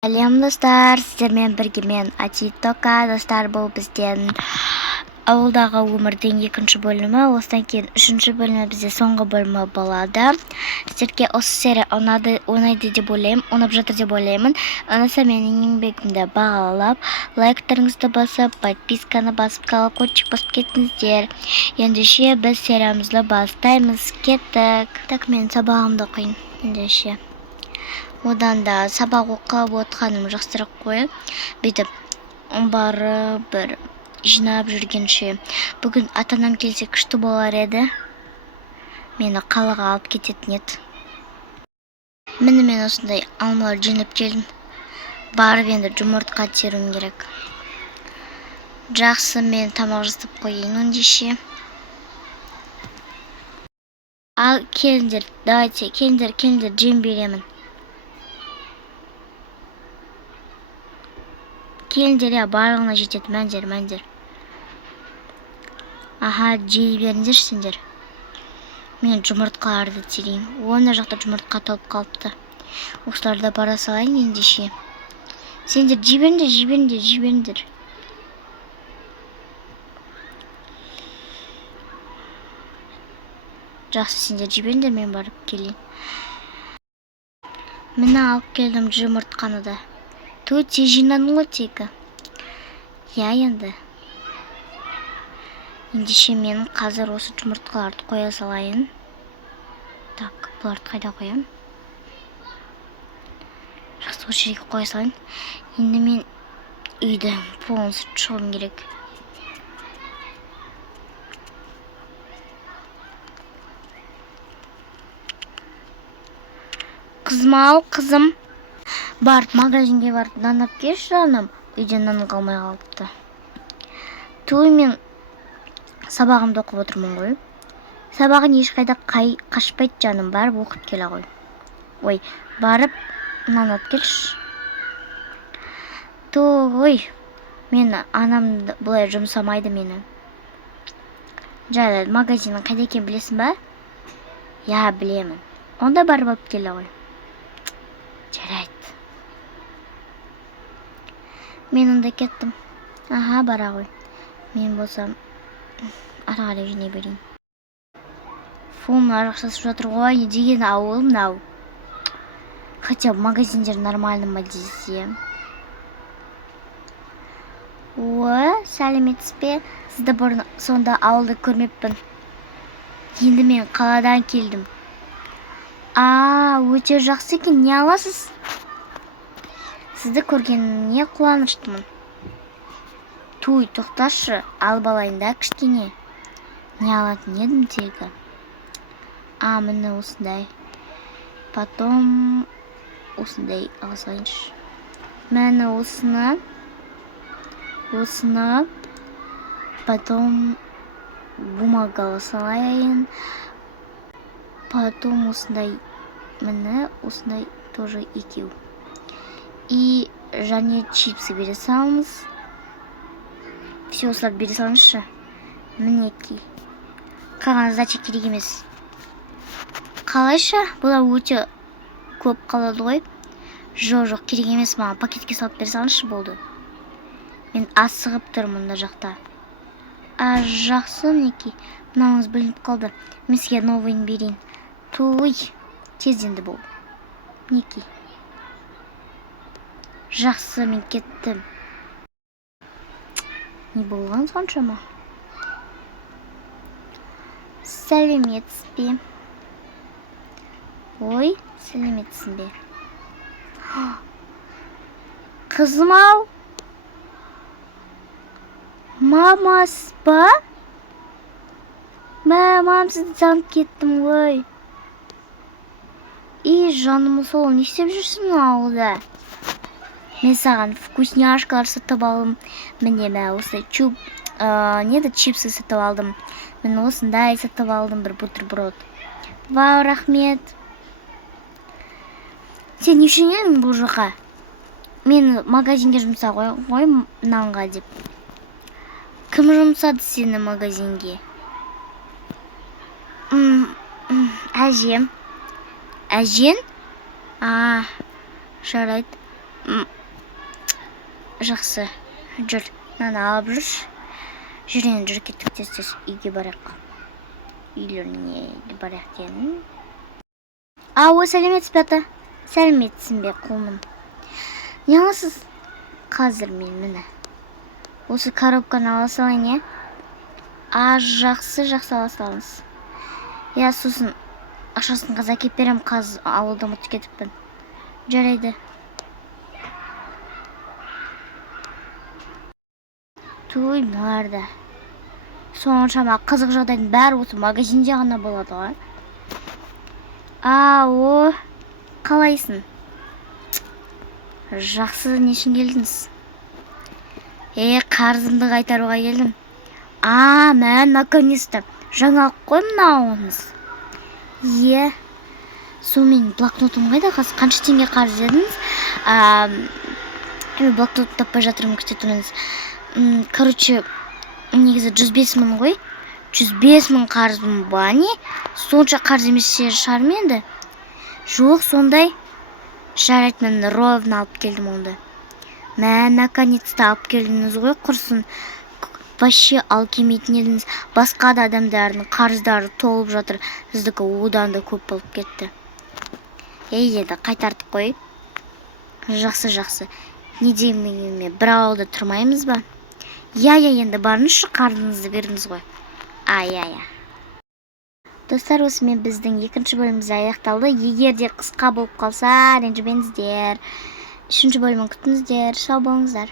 Сәлем достар, сіздермен бірге мен Атитока. Достар, бұл бізден ауылдағы өмірдің екінші бөлімі, осыдан кейін үшінші бөлімі, бізде соңғы бөлімі болады. Сіздерге осы серия ұнайды деп ойлаймын, ұнап жатыр деп ойлаймын. Ұнаса менің еңбегімді бағалап, лайктарыңызды басып, подписканы басып, колокольчик басып кетіңіздер. Ендеше біз сериямызды бастаймыз. Кеттік. Так, мен сабағымды оқиын. Ендеше одан да сабақ оқып отқаным жақсырақ қой. Бүйтіп барып бір жинап жүргенше. Бүгін ата-анам келсе күшті болар еді. Мені қалаға алып кететін еді. Міне мен осындай алмалар жинап келдім. Барып енді жұмыртқа теруім керек. Жақсы, мен тамақ жасап қояйын ендеше. Ал келіңдер, давайте, келіңдер, жем беремін. Келіңдер, я барлығына жетеді, мәндер. Аха, жей беріңдер сендер. Мен жұмыртқаларды терейін. Оны жақта жұмыртқа толып қалыпты. Осыларды бара салайын ендеше. Сендер жей беріңдер. Жақсы, сендер жей беріңдер, мен барып келейін. Міне алып келдім жұмыртқаны да. Тез жинадың ғой тегі. Я енді. Ендеше мен қазір осы жұмыртқаларды қоя салайын. Так, бұларды қайда қоям? Жақсы, осы жерге қоя салайын. Енді мен үйді полностью шығуым керек. Қызым. Барып, магазинге барып, нан алып келші жаным. Үйден нан қалмай қалыпты. Мен сабағымды оқып отырмын ғой. Сабағын ешқайда қашпайды жаным, барып оқып келе ғой. Ой, барып нан алып келші. Мен анам бұлай жұмсамайды мені. Жайлы, магазиннің қайда екенін білесің ба? Я, білемін. Онда барып алып келе ғой. Жарайды. Мен онда кеттім. Аха, бара ғой. Мен болсам ары қарай жіне берейін. Фон арақшасы жатыр ғой, не деген ауыл мынау. Хотя магазиндер нормально ма десем. Сәлеметсіз бе? Сізді бұрын сонда ауылды көрмеппін. Енді мен қаладан келдім. Өте жақсы екен, не аласыз? Сізді көргеніне қуаныштымын. Тоқташы, алып алайын да кішкене. Не алатын едім тегі? Міне осындай. Потом осындай алсайыншы. Мені осыны. Потом бумага алсайын. Потом осындай. Міне осындай тоже екеу. И және чипсы бере салыңыз. Все осыларды бере салыңызшы. Мінеки. Қалған сдача керек емес. Қалайша? Бұлар өте көп қалады ғой. Жоқ, керек емес, маған пакетке салып бере салыңызшы, болды. Мен асығып тұрмын мына жақта. Жақсы, мінеки. Мынауыңыз білініп қалды. Мен сізге новыйын берейін. Тезденді бол. Мінеки. Жақсы, мен кеттім. Не болған соншама? Сәлеметсіз бе? Сәлеметсің бе? Қызым-ау? Мамасыз ба? Мамамсызды танып кеттім ғой. Жаным сол, не істеп жүрсің ауылда? Мен саған вкусняшкалар сатып алдым. Міне осындай чипсы сатып алдым. Мен осындай сатып алдым, бір бутерброд. Вау, рахмет. Сен не үшін едің бұл жаққа? Мен магазинге жұмса ғой нанға деп. Кім жұмсады сені магазинге? Әжем. Әжен? Жарайды. Жақсы. Жүр. Мынаны алып жүрші. Жүрген жүр кеттік тез үйге барайық. Үйлеріне барайық дегенім. Ой, сәлеметсіз бе ата? Сәлеметсің бе құлыным? Не аласыз? Қазір мен міне. Осы коробканы ала салайын, е? Жақсы ала салыңыз. Я сосын ақшасын қазір әкеп берем, қазір ауылда ұмытып кетіппін. Жарайды. Туй, мыналарда. Соншама қызық жағдайдың бәрі осы магазинде ғана болады ғой. Қалайсың? Жақсы, не үшін келдіңіз? Қарызымды қайтаруға келдім. Мән, наконец-то. Жаңалық қой мынауыңыз. Сол менің блокнотым қайда? Қанша теңге қарыз едіңіз? Блокнот таппай жатырмын, күте тұрыңыз. Короче, негізі 105 мың ғой. 105 мың қарызым ба, не? Сонша қарыз емес шығарым енді? Жоқ, сондай. Жарайды, мен ровно алып келдім онда. Мән, наконец-то алып келдіңіз ғой, құрсын. Вообще ал келмейтін едіңіз. Басқа да адамдардың қарыздары толып жатыр. Сіздікі одан да көп болып кетті. Енді қайтартып қой. Жақсы. Не деймін, бір ауылда тұрмаймыз ба? Енді барыңызшы, қарызыңызды беріңіз ғой. Достар, осымен біздің екінші бөліміміз аяқталды. Егер де қысқа болып қалса, ренжімеңіздер. Үшінші бөлімін күтіңіздер. Сау болыңыздар.